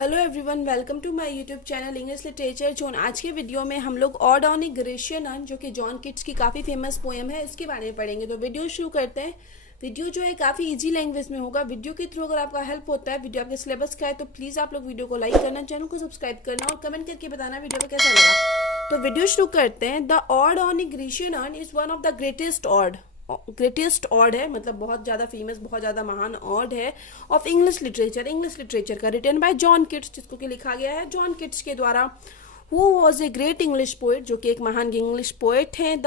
Hello everyone, welcome to my YouTube channel English Literature Zone. आज के video में हम लोग ode on a Grecian urn, जो कि जॉन किट्स की काफ़ी फेमस पोएम है, इसके बारे में पढ़ेंगे। तो वीडियो शुरू करते हैं। वीडियो जो है काफ़ी इजी लैंग्वेज में होगा। वीडियो के थ्रू अगर आपका हेल्प होता है, वीडियो आपके सिलेबस का है, तो प्लीज़ आप लोग वीडियो को लाइक करना, चैनल को सब्सक्राइब करना और कमेंट करके बताना वीडियो को कैसा लगा। तो वीडियो शुरू करते हैं। The odd on a Grecian earn is one of the greatest odd है, मतलब बहुत ज़्यादा फेमस, बहुत ज़्यादा महान ऑड है ऑफ इंग्लिश लिटरेचर का, रिटन बाय जॉन किट्स, जिसको कि लिखा गया है जॉन किट्स के द्वारा। Who was a great English poet, जो कि एक महान इंग्लिश पोएट हैं।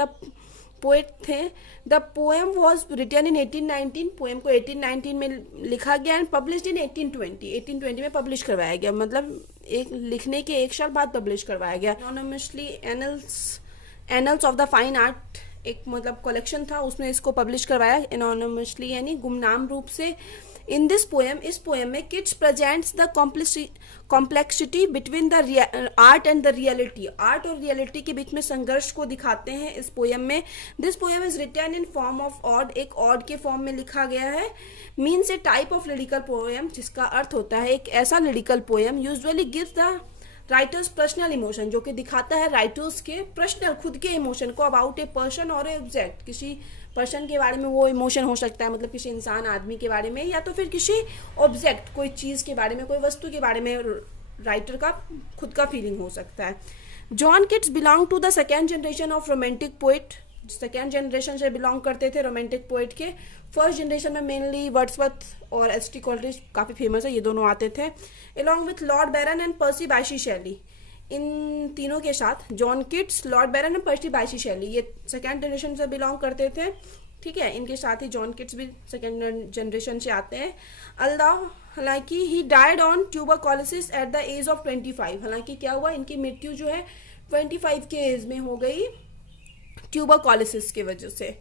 The poem was written in 1819। Poem को 1819 में लिखा गया एंड पब्लिश्ड इन 1820 में पब्लिश करवाया गया, मतलब एक लिखने के एक साल बाद पब्लिश करवाया गया। Anonymously annuls of the fine art एक मतलब कलेक्शन था, उसमें इसको पब्लिश करवाया एनोनिमसली, यानी गुमनाम रूप से। इन दिस पोएम, इस पोएम में Keats presents the complexity between the art and the reality. Art और रियलिटी के बीच में संघर्ष को दिखाते हैं इस पोएम में। This poem is written in form of ode, एक ऑड के फॉर्म में लिखा गया है। Means a type of lyrical poem, जिसका अर्थ होता है एक ऐसा lyrical poem usually gives the writer's personal emotion, जो कि दिखाता है राइटर्स के पर्सनल खुद के इमोशन को अबाउट ए पर्सन और ए ऑब्जेक्ट। किसी पर्सन के बारे में वो इमोशन हो सकता है, मतलब किसी इंसान आदमी के बारे में, या तो फिर किसी ऑब्जेक्ट कोई चीज़ के बारे में, कोई वस्तु के बारे में राइटर का खुद का फीलिंग हो सकता है। John Keats belong to the second generation of romantic poet, second generation से बिलोंग करते थे रोमांटिक पोइट के। फर्स्ट जनरेशन में मेनली वर्ड्सवर्थ और एस.टी. कॉलरिज काफ़ी फेमस है, ये दोनों आते थे, along with lord Byron and Percy Bysshe Shelley. इन तीनों के साथ John Keats, lord Byron and Percy Bysshe Shelley, ये सेकेंड जनरेशन से बिलोंग करते थे। ठीक है, इनके साथ ही जॉन किट्स भी सेकेंड जनरेशन से आते हैं। हालांकि he died on tuberculosis at the age of 25। हालांकि क्या हुआ, इनकी मृत्यु जो है 25 के एज में हो गई ट्यूबरकुलोसिस की वजह से।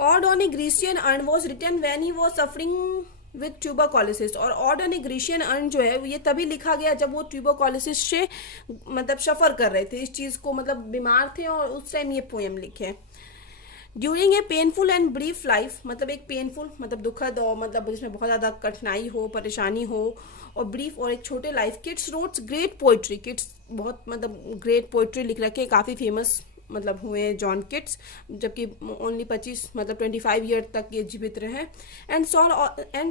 Ode on a Grecian urn was written when he was suffering with tuberculosis. और ode on a Grecian urn जो है ये तभी लिखा गया जब वो ट्यूबरकुलोसिस से मतलब सफ़र कर रहे थे, इस चीज़ को मतलब बीमार थे, और उस टाइम ये पोएम लिखे। During a painful and brief life, मतलब एक पेनफुल मतलब दुखद और मतलब जिसमें बहुत ज़्यादा कठिनाई हो, परेशानी हो, और ब्रीफ और एक छोटे life, Keats wrote great poetry. Keats बहुत मतलब ग्रेट पोइट्री लिख रखे, काफ़ी फेमस मतलब हुए जॉन किट्स, जबकि ओनली 25 मतलब 25 ईयर तक ये जीवित रहे। And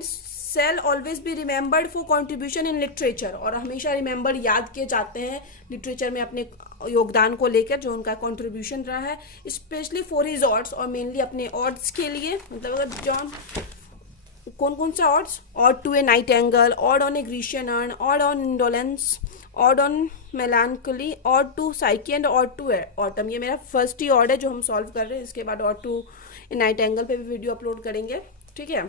shall always be remembered for contribution in literature, और हमेशा रिमेंबर याद किए जाते हैं लिटरेचर में अपने योगदान को लेकर, जो उनका कंट्रीब्यूशन रहा है, स्पेशली फॉर हिज ऑड्स, और मेनली अपने ऑड्स के लिए। मतलब अगर जॉन कौन कौन सा odes, ode to a nightingale, ode on a Grecian urn, ode on indolence, ode on melancholy, ode to Psyche and ode to autumn. ये मेरा फर्स्ट ही ऑड है जो हम सॉल्व कर रहे हैं, इसके बाद ode to a nightingale पे भी वीडियो अपलोड करेंगे। ठीक है,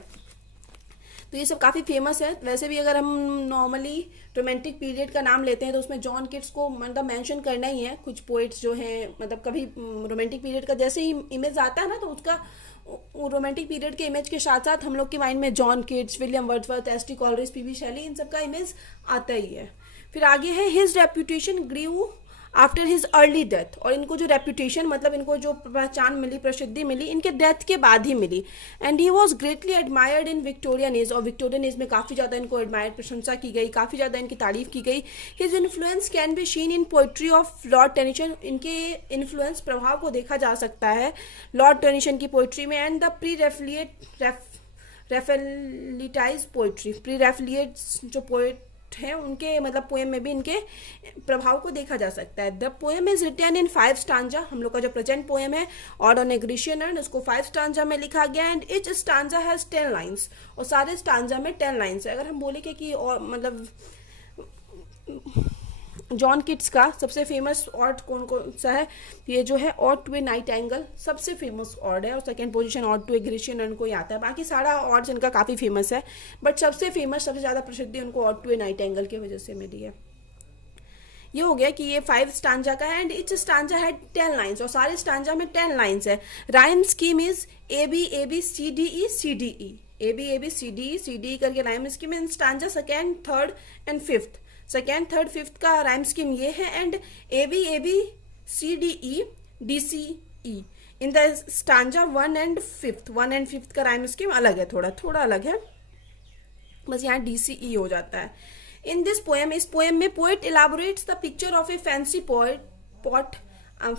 तो ये सब काफ़ी फेमस है। वैसे भी अगर हम नॉर्मली रोमांटिक पीरियड का नाम लेते हैं तो उसमें जॉन किट्स को मतलब मेंशन करना ही है। कुछ पोइट्स जो हैं मतलब कभी रोमांटिक पीरियड का जैसे ही इमेज आता है ना, तो उसका रोमांटिक पीरियड के इमेज के साथ साथ हम लोग के माइंड में John Keats, William Wordsworth, S T. Coleridge, P B. Shelley, इन सब का इमेज आता ही है। फिर आगे है his reputation grew after his early death, और इनको जो रेप्यूटेशन मतलब इनको जो पहचान मिली, प्रसिद्धि मिली, इनके डेथ के बाद ही मिली। And he was greatly admired in Victorian age, और विक्टोरियन एज में काफ़ी ज़्यादा इनको एडमायर, प्रशंसा की गई, काफ़ी ज़्यादा इनकी तारीफ की गई। His influence can be seen in poetry of lord Tennyson, इनके इन्फ्लुएंस प्रभाव को देखा जा सकता है लॉर्ड टेनिसन की पोइट्री में। And the pre Raphaelites poetry, pre Raphaelite जो पोइट हैं उनके मतलब पोएम में भी इनके प्रभाव को देखा जा सकता है। The poem is written in 5 stanza. हम लोग का जो प्रेजेंट पोएम है ode on a Grecian urn, उसको 5 स्टांजा में लिखा गया। And each stanza has 10 lines, और सारे स्टांजा में 10 लाइन्स है। अगर हम बोले कि और मतलब जॉन किट्स का सबसे फेमस ऑड कौन कौन सा है, ये जो है ode to a nightingale सबसे फेमस ऑड है, और second position ode to a Grecian urn को ही आता है। बाकी सारा ऑड्स इनका काफ़ी फेमस है, बट सबसे फेमस, सबसे ज़्यादा प्रसिद्धि उनको ode to a nightingale की वजह से मिली है। ये हो गया कि ये 5 स्टांजा का है। एंड इच स्टांजा है 10 लाइन्स, और सारे स्टांजा में 10 लाइन्स है। Rhyme scheme is A B C D E C D E, A B C D E करके rhyme scheme in stanza second, third and fifth. Second, third, fifth का rhyme scheme ये है। And A B C D C E in the stanza 1 and 5th का rhyme scheme अलग है, थोड़ा अलग है, बस यहाँ डी सी ई हो जाता है। इन दिस पोएम, इस पोएम में poet elaborates the picture of a fancy pot,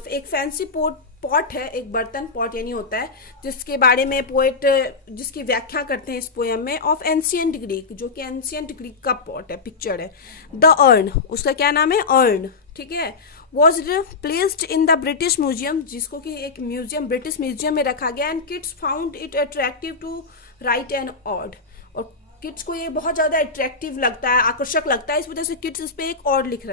एक फैंसी पॉट है, एक बर्तन, पॉट यानी होता है, जिसके बारे में पोएट जिसकी व्याख्या करते हैं इस पोएम में, ऑफ एंशियंट ग्रीक, जो कि एंशियंट ग्रीक का पॉट है, पिक्चर है। द अर्न, उसका क्या नाम है, अर्न, ठीक है, was placed in the British Museum, जिसको कि एक म्यूजियम, ब्रिटिश म्यूजियम में रखा गया। And Keats found it attractive to write an ode, और किड्स को ये बहुत ज़्यादा अट्रैक्टिव लगता है, आकर्षक लगता है, इस वजह से किड्स इस पे एक और लिख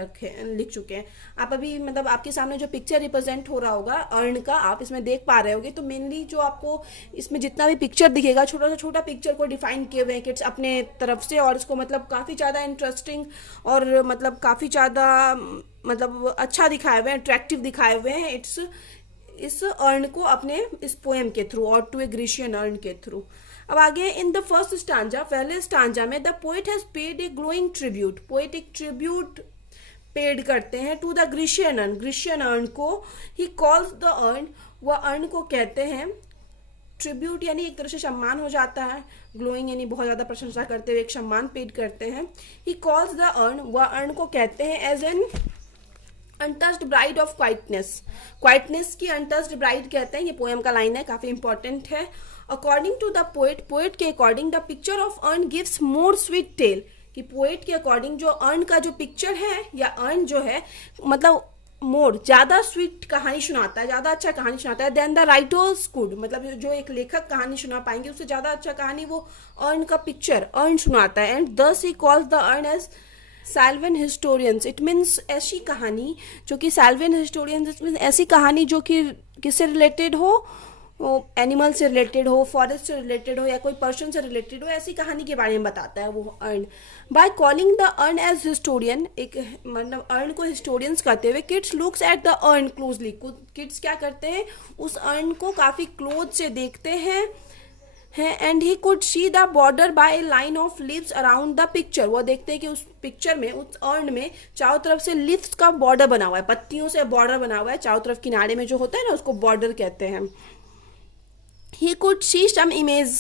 चुके हैं। आप अभी मतलब आपके सामने जो पिक्चर रिप्रेजेंट हो रहा होगा अर्न का, आप इसमें देख पा रहे होगे, तो मेनली जो आपको इसमें जितना भी पिक्चर दिखेगा, छोटा सा छोटा पिक्चर को डिफाइन किए हुए हैं किड्स अपने तरफ से, और इसको मतलब काफ़ी ज़्यादा इंटरेस्टिंग और मतलब काफ़ी ज़्यादा मतलब अच्छा दिखाए हुए हैं, अट्रैक्टिव दिखाए हुए हैं इस अर्न को अपने इस पोएम के थ्रू, और टू ए ग्रीशियन अर्न के थ्रू। अब आगे इन द फर्स्ट स्टांजा, पहले स्टांजा में the poet has paid a glowing tribute, poet एक ट्रिब्यूट पेड करते हैं to the Grecian urn, Grecian urn को। ही कॉल्स द अर्न, वह अर्न को कहते हैं, ट्रिब्यूट यानी एक तरह से सम्मान हो जाता है, ग्लोइंग यानी बहुत ज़्यादा प्रशंसा करते हुए एक सम्मान पेड करते हैं। ही कॉल्स द अर्न, वह अर्न को कहते हैं as an untouched bride of quietness, quietness की अनटच्ड ब्राइड कहते हैं। ये पोएम का लाइन है, काफ़ी इंपॉर्टेंट है। According to the poet, poet के according the picture of urn gives more sweet tale, कि पोएट के अकॉर्डिंग जो अर्न का जो पिक्चर है या अर्न जो है मतलब मोर ज़्यादा स्वीट कहानी सुनाता है, ज़्यादा अच्छा कहानी सुनाता है देन द राइटर्स कुड, मतलब जो एक लेखक कहानी सुना पाएंगे उससे ज़्यादा अच्छा कहानी वो अर्न का पिक्चर अर्न सुनाता है। And thus he calls the urn as sylvan historians, it means ऐसी कहानी जो कि साल्वियन हिस्टोरियंस, ऐसी कहानी जो कि किससे रिलेटेड हो, एनिमल से रिलेटेड हो, फॉरेस्ट से रिलेटेड हो, या कोई पर्सन से रिलेटेड हो, ऐसी कहानी के बारे में बताता है वो urn. By calling the urn as historian, एक मतलब अर्न को हिस्टोरियंस कहते हुए, Keats looks at the urn closely, Keats क्या करते हैं, उस अर्न को काफ़ी क्लोज से देखते हैं। And he could see the border by A line of leaves around the picture, वो देखते हैं कि उस पिक्चर में, उस अर्न में चारों तरफ से लीव्स का बॉर्डर बना हुआ है, पत्तियों से बॉर्डर बना हुआ है चारों तरफ, किनारे में जो होता है ना उसको बॉर्डर कहते हैं। He could see some images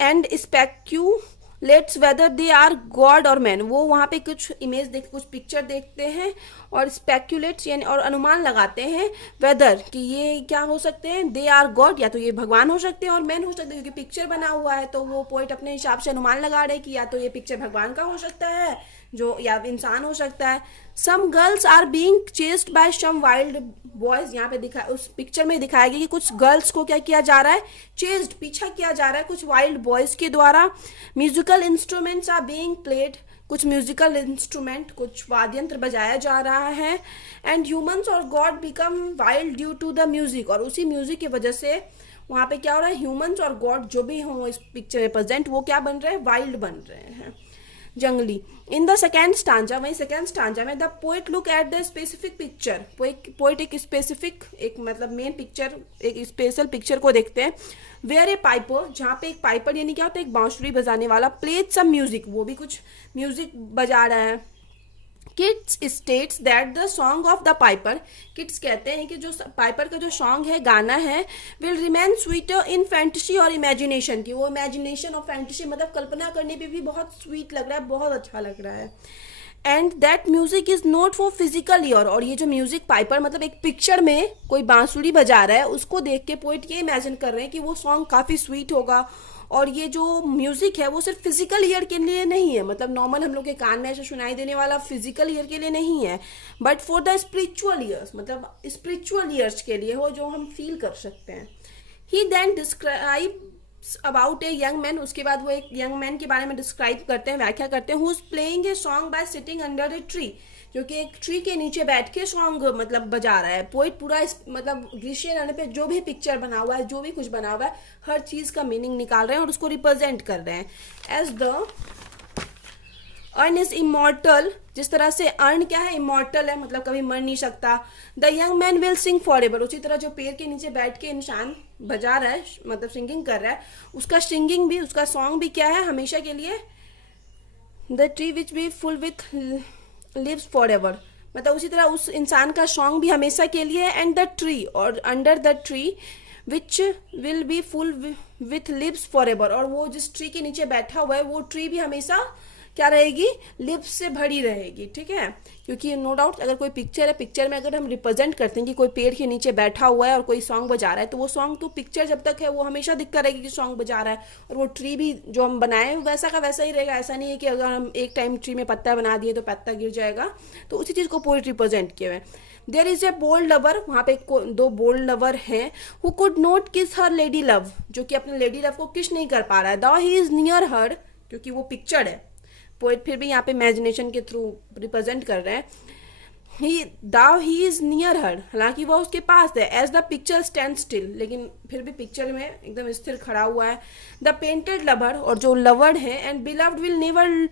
and speculates whether they are God or man, वो वहाँ पे कुछ इमेज देख, कुछ पिक्चर देखते हैं और स्पेक्यूलेट्स यानी और अनुमान लगाते हैं वेदर, कि ये क्या हो सकते हैं, दे आर गॉड, या तो ये भगवान हो सकते हैं और मैन हो सकते हैं, क्योंकि पिक्चर बना हुआ है तो वो पोइट अपने हिसाब से अनुमान लगा रहे हैं कि या तो ये पिक्चर भगवान का हो सकता है जो, या इंसान हो सकता है। Some girls are being chased by some wild boys, यहाँ पे दिखा, उस पिक्चर में दिखाया गया कि कुछ गर्ल्स को क्या किया जा रहा है, चेस्ड, पीछा किया जा रहा है कुछ वाइल्ड बॉयज के द्वारा। Musical instruments are being played, कुछ म्यूजिकल इंस्ट्रूमेंट, कुछ वाद्य यंत्र बजाया जा रहा है। एंड ह्यूमंस और god become wild due to the music, और उसी म्यूजिक की वजह से वहाँ पे क्या हो रहा है, ह्यूमंस और गॉड जो भी हों इस पिक्चर में प्रेजेंट, वो क्या बन रहे हैं, वाइल्ड बन रहे हैं, जंगली। इन द सेकेंड स्टांजा, वही सेकेंड स्टांजा में the poet look at the specific picture, poet एक स्पेसिफिक, एक मतलब मेन पिक्चर, एक स्पेशल पिक्चर को देखते हैं। वेयर ए पाइपर, जहाँ पे एक पाइपर यानी क्या होता है, एक बांसुरी बजाने वाला, प्लेड सम म्यूजिक, वो भी कुछ म्यूजिक बजा रहा है। Kids states that the song of the Piper, kids कहते हैं कि जो पाइपर का जो सॉन्ग है, गाना है, will remain sweeter in fantasy और इमेजिनेशन, की वो इमेजिनेशन और फैंटेसी मतलब कल्पना करने पे भी बहुत स्वीट लग रहा है, बहुत अच्छा लग रहा है। And that music is not for physical year, और ये जो म्यूजिक पाइपर मतलब एक पिक्चर में कोई बांसुरी बजा रहा है, उसको देख के पोइट ये इमेजिन कर रहे हैं कि वो सॉन्ग काफ़ी स्वीट होगा, और ये जो म्यूजिक है वो सिर्फ फिजिकल ईयर के लिए नहीं है, मतलब नॉर्मल हम लोग के कान में ऐसे सुनाई देने वाला फिजिकल ईयर के लिए नहीं है, but for the spiritual ears, मतलब स्पिरिचुअल ईयर्स के लिए हो, जो हम फील कर सकते हैं। He then describe about a young man, उसके बाद वो एक यंग मैन के बारे में डिस्क्राइब करते हैं, व्याख्या करते हैं, who is playing a song by sitting under a tree, जो कि एक ट्री के नीचे बैठ के सॉन्ग मतलब बजा रहा है। पोइट पूरा मतलब ग्रीशियन अर्न पे जो भी पिक्चर बना हुआ है, जो भी कुछ बना हुआ है, हर चीज़ का मीनिंग निकाल रहे हैं और उसको रिप्रेजेंट कर रहे हैं। As the urn is immortal, जिस तरह से अर्न क्या है, इमॉर्टल है, मतलब कभी मर नहीं सकता। The young man will sing for ever, उसी तरह जो पेड़ के नीचे बैठ के इंसान बजा रहा है, मतलब सिंगिंग कर रहा है, उसका सिंगिंग भी, उसका सॉन्ग भी क्या है, हमेशा के लिए। The tree which be full with leaves for ever, मतलब उसी तरह उस इंसान का सॉन्ग भी हमेशा के लिए है। एंड द ट्री, और under the tree which will be full with leaves for ever, और वो जिस ट्री के नीचे बैठा हुआ है वो ट्री भी हमेशा क्या रहेगी, लिप्स से भरी रहेगी, ठीक है। क्योंकि नो डाउट अगर कोई पिक्चर है, पिक्चर में अगर हम रिप्रेजेंट करते हैं कि कोई पेड़ के नीचे बैठा हुआ है और कोई सॉन्ग बजा रहा है, तो वो सॉन्ग तो पिक्चर जब तक है वो हमेशा दिखता रहेगी कि सॉन्ग बजा रहा है। और वो ट्री भी जो हम बनाए वैसा का वैसा ही रहेगा। ऐसा नहीं है कि अगर हम एक टाइम ट्री में पत्ता बना दिए तो पत्ता गिर जाएगा। तो उसी चीज़ को पोएट रिप्रेजेंट किए हुए। There is a bold lover, वहाँ पे दो बोल्ड लवर हैं, who could not kiss her lady love, जो कि अपने लेडी लव को किस नहीं कर पा रहा है। The he is near her, क्योंकि वो पिक्चर है, पोएट फिर भी यहाँ पे इमेजिनेशन के थ्रू रिप्रेजेंट कर रहे हैं। ही इज नियर हर, हालांकि वो उसके पास है। As the picture stand still, लेकिन फिर भी पिक्चर में एकदम स्थिर खड़ा हुआ है। द पेंटेड लवर, और जो लवर्ड है, and beloved will never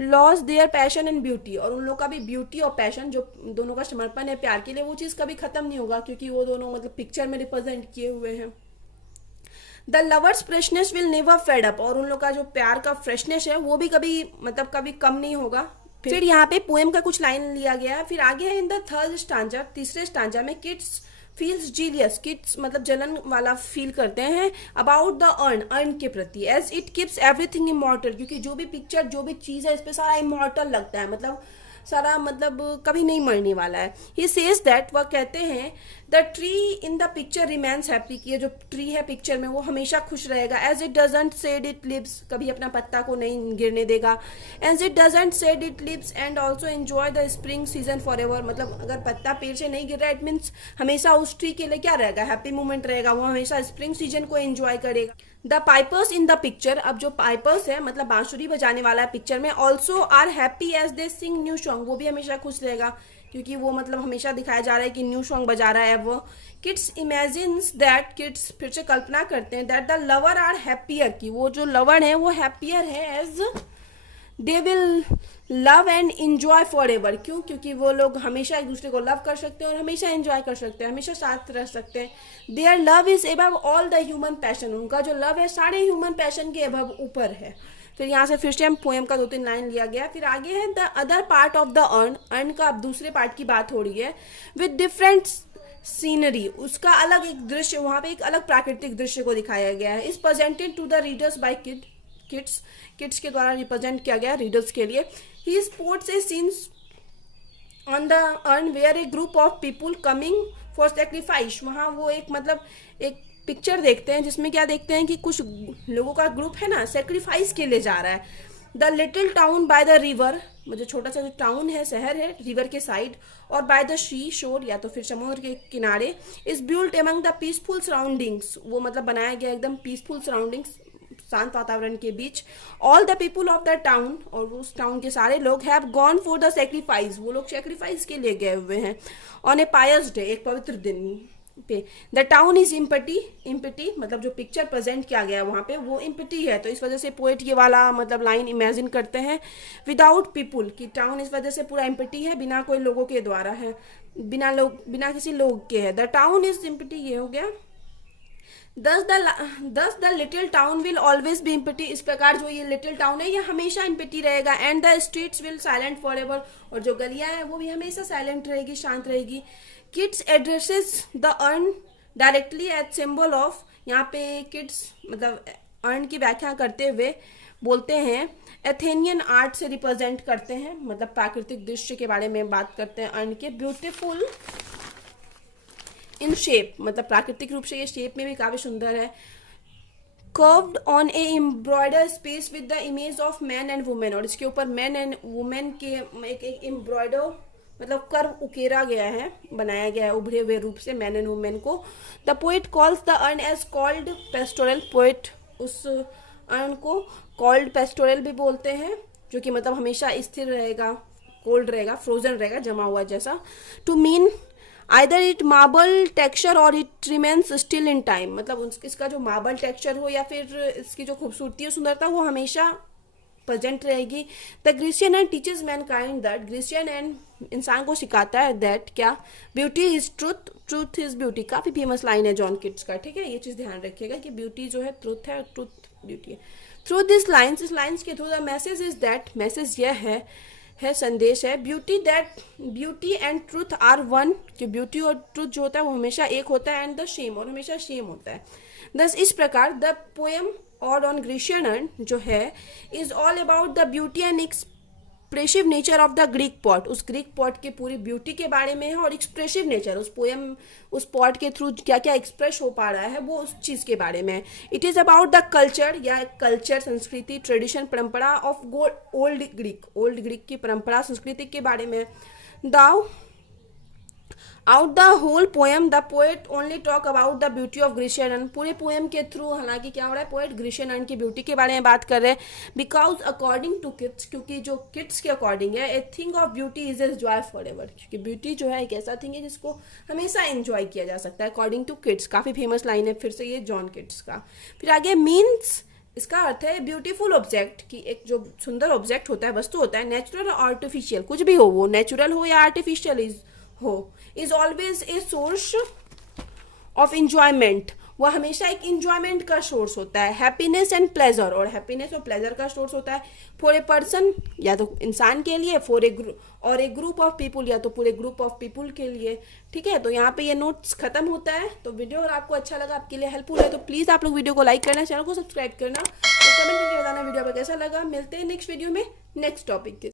loss their passion and beauty, और उन लोग का भी ब्यूटी और पैशन, जो दोनों का समर्पण है प्यार के लिए, वो चीज़ कभी खत्म नहीं होगा, क्योंकि वो दोनों मतलब पिक्चर में रिप्रेजेंट किए हुए हैं। The lovers freshness will never fed up, और उन लोग का जो प्यार का फ्रेशनेस है वो भी कभी मतलब कभी कम नहीं होगा। फिर यहाँ पे पोएम का कुछ लाइन लिया गया है। फिर आगे है इन द थर्ड स्टांजा, तीसरे स्टांजा में, किड्स फील्स जीलियस, किड्स मतलब जलन वाला फील करते हैं, अबाउट द अर्न के प्रति, as it keeps everything immortal, क्योंकि जो भी पिक्चर जो भी चीज़ है इस पर सारा इमॉर्टल लगता है, मतलब सारा मतलब कभी नहीं मरने वाला है। ही सेज दैट, वह कहते हैं, the tree in the picture remains happy, कि ये जो ट्री है पिक्चर में वो हमेशा खुश रहेगा। As it doesn't said it lives, कभी अपना पत्ता को नहीं गिरने देगा। As it doesn't said it lives and also enjoy the spring season for ever, मतलब अगर पत्ता पेड़ से नहीं गिर रहा है, इट मीन्स हमेशा उस ट्री के लिए क्या रहेगा, हैप्पी मोमेंट रहेगा, वो हमेशा स्प्रिंग सीजन को एंजॉय करेगा। The pipers in the picture, अब जो पाइपर्स है मतलब बांसुरी बजाने वाला है पिक्चर में, also are happy as they sing new song, वो भी हमेशा खुश रहेगा, क्योंकि वो मतलब हमेशा दिखाया जा रहा है कि न्यू सॉन्ग बजा रहा है वो। किड्स इमेजिन्स दैट, किड्स फिर से कल्पना करते हैं, that the lover are happier, की वो जो लवर है वो हैप्पियर है, as they will love and enjoy for ever, क्यों, क्योंकि वो लोग हमेशा एक दूसरे को लव कर सकते हैं और हमेशा एंजॉय कर सकते हैं, हमेशा साथ रह सकते हैं। Their love is above all the human passion, उनका जो लव है सारे ह्यूमन पैशन के एबव ऊपर है। फिर यहाँ से फिर से हम पोएम का 2-3 लाइन लिया गया। फिर आगे है the other part of the earn का अब दूसरे पार्ट की बात हो रही है। विद डिफरेंट सीनरी, उसका अलग एक दृश्य, वहाँ पे एक अलग प्राकृतिक दृश्य को दिखाया गया है। Is presented to the readers by Keats के द्वारा रिप्रेजेंट किया गया रीडर्स के लिए। He sports a scenes on the urn where a group of people coming for sacrifice, वहाँ वो एक मतलब एक पिक्चर देखते हैं जिसमें क्या देखते हैं कि कुछ लोगों का ग्रुप है ना, सेक्रीफाइस के लिए जा रहा है। The little town by the river, मुझे छोटा सा जो टाउन है, शहर है, रिवर के साइड, और बाय द सी शोर, या तो फिर समुद्र के किनारे, is built among the peaceful surroundings, वो मतलब बनाया गया एकदम पीसफुल सराउंडिंग्स, शांत वातावरण के बीच। All the people of the town, और उस टाउन के सारे लोग, have gone for the sacrifice, वो लोग सेक्रीफाइस के लिए गए हुए हैं। ऑन ए पायस डे, एक पवित्र दिन पे। द टाउन इज इम्पटी मतलब जो पिक्चर प्रेजेंट किया गया वहाँ पे वो इम्पटी है, तो इस वजह से पोएट ये वाला मतलब लाइन इमेजिन करते हैं, विदाउट पीपुल, कि टाउन इस वजह से पूरा इम्पटी है, बिना कोई लोगों के द्वारा है, बिना किसी लोग के है। द टाउन इज इम्पटी, ये हो गया। दस the little town will always be empty, इस प्रकार जो ये लिटिल टाउन है ये हमेशा इम्पटी रहेगा। And the streets will silent for ever, और जो गलियां हैं वो भी हमेशा साइलेंट रहेगी, शांत रहेगी। Keats addresses the urn directly as symbol of, यहाँ पे किड्स मतलब अर्न की व्याख्या करते हुए बोलते हैं एथेनियन आर्ट से रिप्रेजेंट करते हैं, मतलब प्राकृतिक दृश्य के बारे में बात करते हैं अर्न के। ब्यूटीफुल इन शेप, मतलब प्राकृतिक रूप से ये शेप में भी काफी सुंदर है। Curved on A embroider space with the image of man and women, और इसके ऊपर मैन एंड वुमेन के एक एम्ब्रॉयडर मतलब कर्व उकेरा गया है, बनाया गया है उभरे हुए रूप से मैन एंड वुमेन को। The poet calls the urn as called pastoral, poet उस अर्न को कॉल्ड पेस्टोरल भी बोलते हैं, जो कि मतलब हमेशा स्थिर रहेगा, कोल्ड रहेगा, फ्रोजन रहेगा, जमा हुआ जैसा। To mean either it marble texture or it remains still in time, मतलब इसका जो मार्बल टेक्सचर हो या फिर इसकी जो खूबसूरती और सुंदरता वो हमेशा प्रेजेंट रहेगी। The Grecian and teachers Mankind that, Grecian and इंसान को सिखाता है दैट क्या, beauty is truth, truth is beauty, काफी फेमस लाइन है जॉन किट्स का, ठीक है, ये चीज ध्यान रखिएगा कि ब्यूटी जो है ट्रूथ है, ट्रूथ ब्यूटी है। थ्रू दिस लाइन्स, इस लाइन्स के through the message is that, message यह है संदेश है, beauty and truth are one, कि ब्यूटी और ट्रूथ जो होता है वो हमेशा एक होता है, एंड द शेम, और हमेशा शेम होता है। दस इस प्रकार the poem odd on Grecian earn जो है is all about the beauty and expressive nature of the Greek pot. उस ग्रीक पॉट के पूरी ब्यूटी के बारे में है और एक्सप्रेसिव नेचर, उस पोएम उस पॉट के थ्रू क्या क्या एक्सप्रेस हो पा रहा है वो उस चीज़ के बारे में। It is about the culture या कल्चर, संस्कृति, ट्रेडिशन, परंपरा ऑफ ओल्ड ग्रीक की परंपरा संस्कृति के बारे में। दाउ आउट the whole poem the poet only talk about the beauty of Grecian urn. पूरे पोएम के थ्रू हालांकि क्या हो रहा है, पोएट ग्रीशियन अर्न की ब्यूटी के बारे में बात कर रहे हैं। बिकॉज अकॉर्डिंग टू किड्स, क्योंकि जो किड्स के अकॉर्डिंग है, a thing of beauty is as joy for ever. क्योंकि ब्यूटी जो है एक ऐसा थिंग है जिसको हमेशा एंजॉय किया जा सकता है अकॉर्डिंग टू किड्स। काफ़ी फेमस लाइन है फिर से ये जॉन किड्स का। फिर आगे मीन्स, इसका अर्थ है ब्यूटीफुल ऑब्जेक्ट, कि एक जो सुंदर ऑब्जेक्ट होता है, वस्तु होता है, नेचुरल और आर्टिफिशियल, कुछ भी हो, वो नेचुरल हो या आर्टिफिशियल हो, is always a source of enjoyment. वह हमेशा एक इंजॉयमेंट का सोर्स होता है। हैप्पीनेस एंड प्लेजर, और हैप्पीनेस और प्लेजर का सोर्स होता है फॉर ए पर्सन, या तो इंसान के लिए, for a group of people, या तो पूरे ग्रुप ऑफ पीपुल के लिए। ठीक है, तो यहाँ पे ये नोट्स खत्म होता है। तो वीडियो अगर आपको अच्छा लगा, आपके लिए हेल्पफुल है, तो प्लीज़ आप लोग वीडियो को लाइक करना, चैनल को सब्सक्राइब करना और कमेंट करके बताना वीडियो आपको कैसा लगा। मिलते हैं नेक्स्ट वीडियो में नेक्स्ट टॉपिक के।